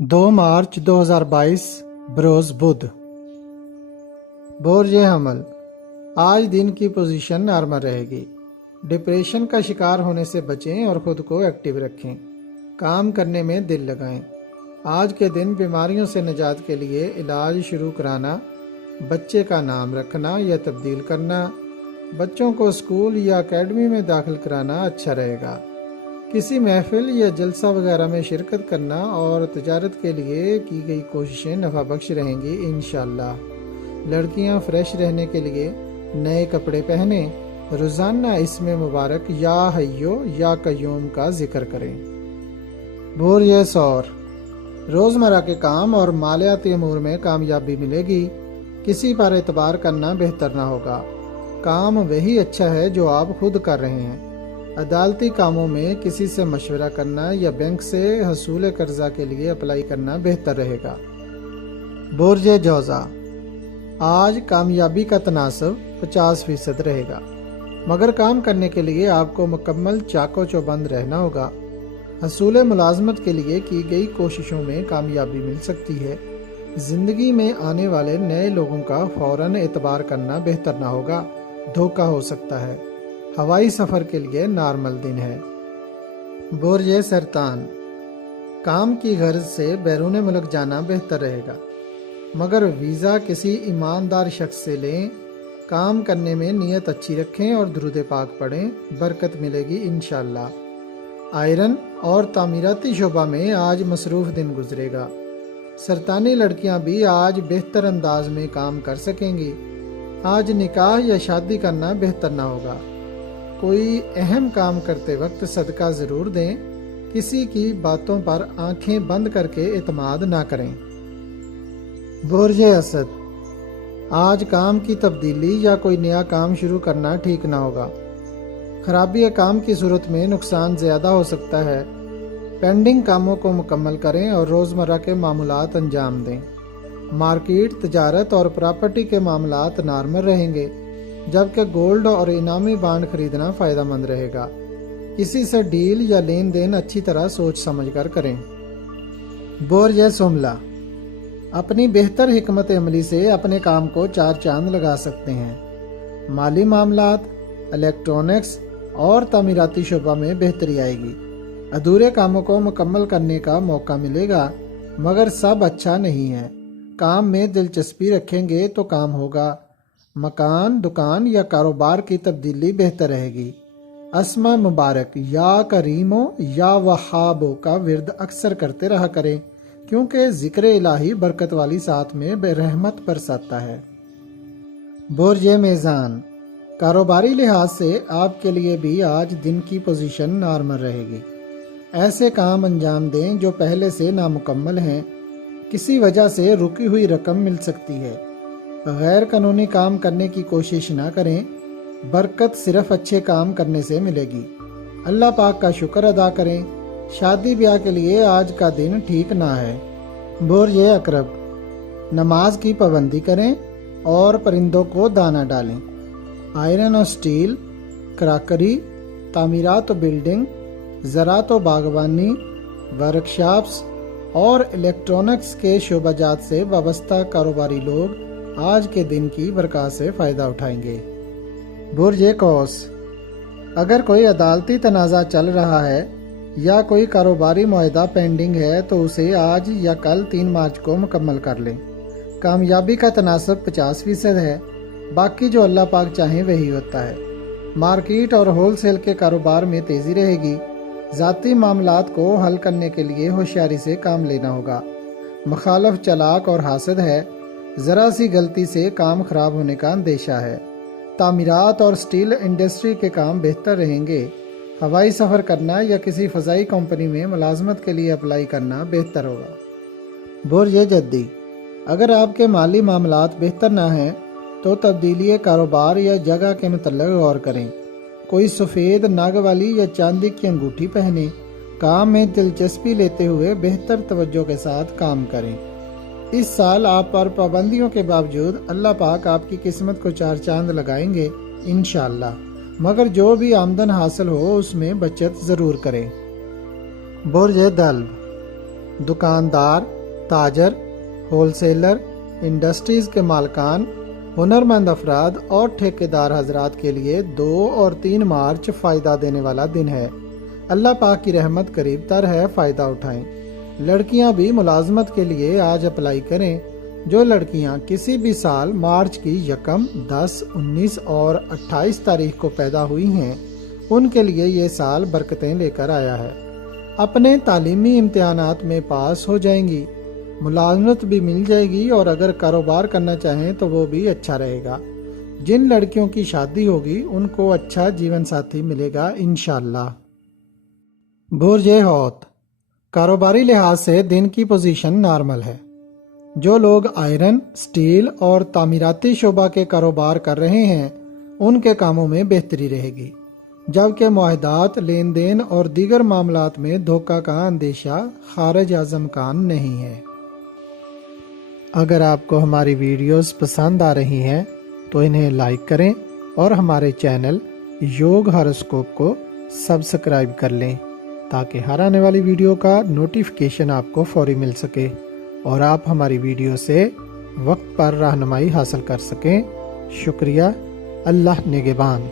2 मार्च 2022 बरोज़ बुध। बोर्ज हमल। आज दिन की पोजीशन नॉर्मल रहेगी। डिप्रेशन का शिकार होने से बचें और ख़ुद को एक्टिव रखें। काम करने में दिल लगाएं। आज के दिन बीमारियों से निजात के लिए इलाज शुरू कराना, बच्चे का नाम रखना या तब्दील करना, बच्चों को स्कूल या एकेडमी में दाखिल कराना अच्छा रहेगा। किसी महफिल या जलसा वगैरह में शिरकत करना और तिजारत के लिए की गई कोशिशें नफ़ा बख्श रहेंगी इंशाअल्लाह। लड़कियां फ्रेश रहने के लिए नए कपड़े पहने, रोज़ाना इसमें मुबारक या हय्यो या कय्यूम का जिक्र करें। बोरिय सौर। रोज़मर्रा के काम और मालियाती अमूर में कामयाबी मिलेगी। किसी पर एतबार करना बेहतर ना होगा। काम वही अच्छा है जो आप खुद कर रहे हैं। अदालती कामों में किसी से मशवरा करना या बैंक से हसूल कर्जा के लिए अप्लाई करना बेहतर रहेगा। बोर्ज जौज़ा। आज कामयाबी का तनासब 50% रहेगा, मगर काम करने के लिए आपको मुकम्मल चाको चौबंद रहना होगा। हसूल मुलाजमत के लिए की गई कोशिशों में कामयाबी मिल सकती है। ज़िंदगी में आने वाले नए लोगों का फ़ौरन एतबार करना बेहतर ना होगा, धोखा हो सकता है। हवाई सफ़र के लिए नॉर्मल दिन है। बोर्ज सरतान। काम की गर्ज से बैरून मुल्क जाना बेहतर रहेगा, मगर वीज़ा किसी ईमानदार शख्स से लें। काम करने में नीयत अच्छी रखें और दुरूद पाक पढ़ें, बरकत मिलेगी इंशाअल्लाह। आयरन और तामीराती शोबा में आज मसरूफ़ दिन गुजरेगा। सरतानी लड़कियां भी आज बेहतर अंदाज में काम कर सकेंगी। आज निकाह या शादी करना बेहतर ना होगा। कोई अहम काम करते वक्त सदका ज़रूर दें। किसी की बातों पर आंखें बंद करके एतमाद ना करें। बोर्ज असद। आज काम की तब्दीली या कोई नया काम शुरू करना ठीक ना होगा। खराबी काम की सूरत में नुकसान ज़्यादा हो सकता है। पेंडिंग कामों को मुकम्मल करें और रोज़मर्रा के मामलात अंजाम दें। मार्केट, तजारत और प्रॉपर्टी के मामलात नॉर्मल रहेंगे, जबकि गोल्ड और इनामी बांड खरीदना फ़ायदेमंद रहेगा। किसी से डील या लेन देन अच्छी तरह सोच समझ कर करें। बोर्ज सुमला। अपनी बेहतर हिकमत अमली से अपने काम को 4 चांद लगा सकते हैं। माली मामलात, इलेक्ट्रॉनिक्स और तामीराती शोबा में बेहतरी आएगी। अधूरे कामों को मुकम्मल करने का मौका मिलेगा, मगर सब अच्छा नहीं है। काम में दिलचस्पी रखेंगे तो काम होगा। मकान, दुकान या कारोबार की तब्दीली बेहतर रहेगी। अस्मा मुबारक या करीमो या वहाबो का विर्द अक्सर करते रहा करें, क्योंकि जिक्र इलाही बरकत वाली साथ में रहमत बरसाता है। बोर्ज मेज़ान। कारोबारी लिहाज से आपके लिए भी आज दिन की पोजीशन नॉर्मल रहेगी। ऐसे काम अंजाम दें जो पहले से नामुकम्मल हैं। किसी वजह से रुकी हुई रकम मिल सकती है। गैर कानूनी काम करने की कोशिश ना करें। बरकत सिर्फ अच्छे काम करने से मिलेगी। अल्लाह पाक का शुक्र अदा करें। शादी ब्याह के लिए आज का दिन ठीक ना है। बोर्ज अकरब। नमाज की पाबंदी करें और परिंदों को दाना डालें। आयरन और स्टील, क्राकरी, तामीरात और बिल्डिंग, ज़राअत और बागवानी, वर्कशॉप्स और इलेक्ट्रॉनिक्स के शोबाजात से वाबस्ता कारोबारी लोग आज के दिन की बरकत से फ़ायदा उठाएंगे। बुर्ज कौस। अगर कोई अदालती तनाज़ा चल रहा है या कोई कारोबारी मुआहदा पेंडिंग है तो उसे आज या कल 3 मार्च को मुकम्मल कर लें। कामयाबी का तनासब 50% है। बाकी जो अल्लाह पाक चाहें वही होता है। मार्केट और होलसेल के कारोबार में तेज़ी रहेगी। ज़ाती मामलात को हल करने के लिए होशियारी से काम लेना होगा। मुखालफ चालाक और हासद है। ज़रा सी गलती से काम ख़राब होने का अंदेशा है। तामीरात और स्टील इंडस्ट्री के काम बेहतर रहेंगे। हवाई सफ़र करना या किसी फ़ज़ाई कंपनी में मुलाजमत के लिए अप्लाई करना बेहतर होगा। बुर्ज जद्दी। अगर आपके माली मामलात बेहतर ना हैं तो तब्दीली कारोबार या जगह के मतलब गौर करें। कोई सफ़ेद नाग वाली या चांदी की अंगूठी पहने। काम में दिलचस्पी लेते हुए बेहतर तवज्जो के साथ काम करें। इस साल आप पर पाबंदियों के बावजूद अल्लाह पाक आपकी किस्मत को 4 चांद लगाएंगे इंशाअल्लाह, मगर जो भी आमदन हासिल हो उसमें बचत ज़रूर करें। बुर्ज दल्ब। दुकानदार, ताजर, होलसेलर, इंडस्ट्रीज के मालकान, हुनरमंद अफराद और ठेकेदार हजरात के लिए 2 और 3 मार्च फ़ायदा देने वाला दिन है। अल्लाह पाक की रहमत करीब तर है, फ़ायदा उठाएं। लड़कियां भी मुलाजमत के लिए आज अप्लाई करें। जो लड़कियां किसी भी साल मार्च की 1, 10, 19 और 28 तारीख को पैदा हुई हैं, उनके लिए ये साल बरकतें लेकर आया है। अपने तालीमी इम्तिहानात में पास हो जाएंगी, मुलाजमत भी मिल जाएगी और अगर कारोबार करना चाहें तो वो भी अच्छा रहेगा। जिन लड़कियों की शादी होगी उनको अच्छा जीवन साथी मिलेगा इंशाअल्लाह। बुर्जे हौत, कारोबारी लिहाज से दिन की पोजीशन नॉर्मल है। जो लोग आयरन, स्टील और तामीराती शोबा के कारोबार कर रहे हैं उनके कामों में बेहतरी रहेगी, जबकि मुआहदात, लेन देन और दीगर मामलात में धोखा का अंदेशा खारिज आज़मकान नहीं है। अगर आपको हमारी वीडियोस पसंद आ रही हैं तो इन्हें लाइक करें और हमारे चैनल योग हॉरोस्कोप को सब्सक्राइब कर लें ताकि हर आने वाली वीडियो का नोटिफिकेशन आपको फौरी मिल सके और आप हमारी वीडियो से वक्त पर रहनुमाई हासिल कर सकें। शुक्रिया। अल्लाह निगहबान।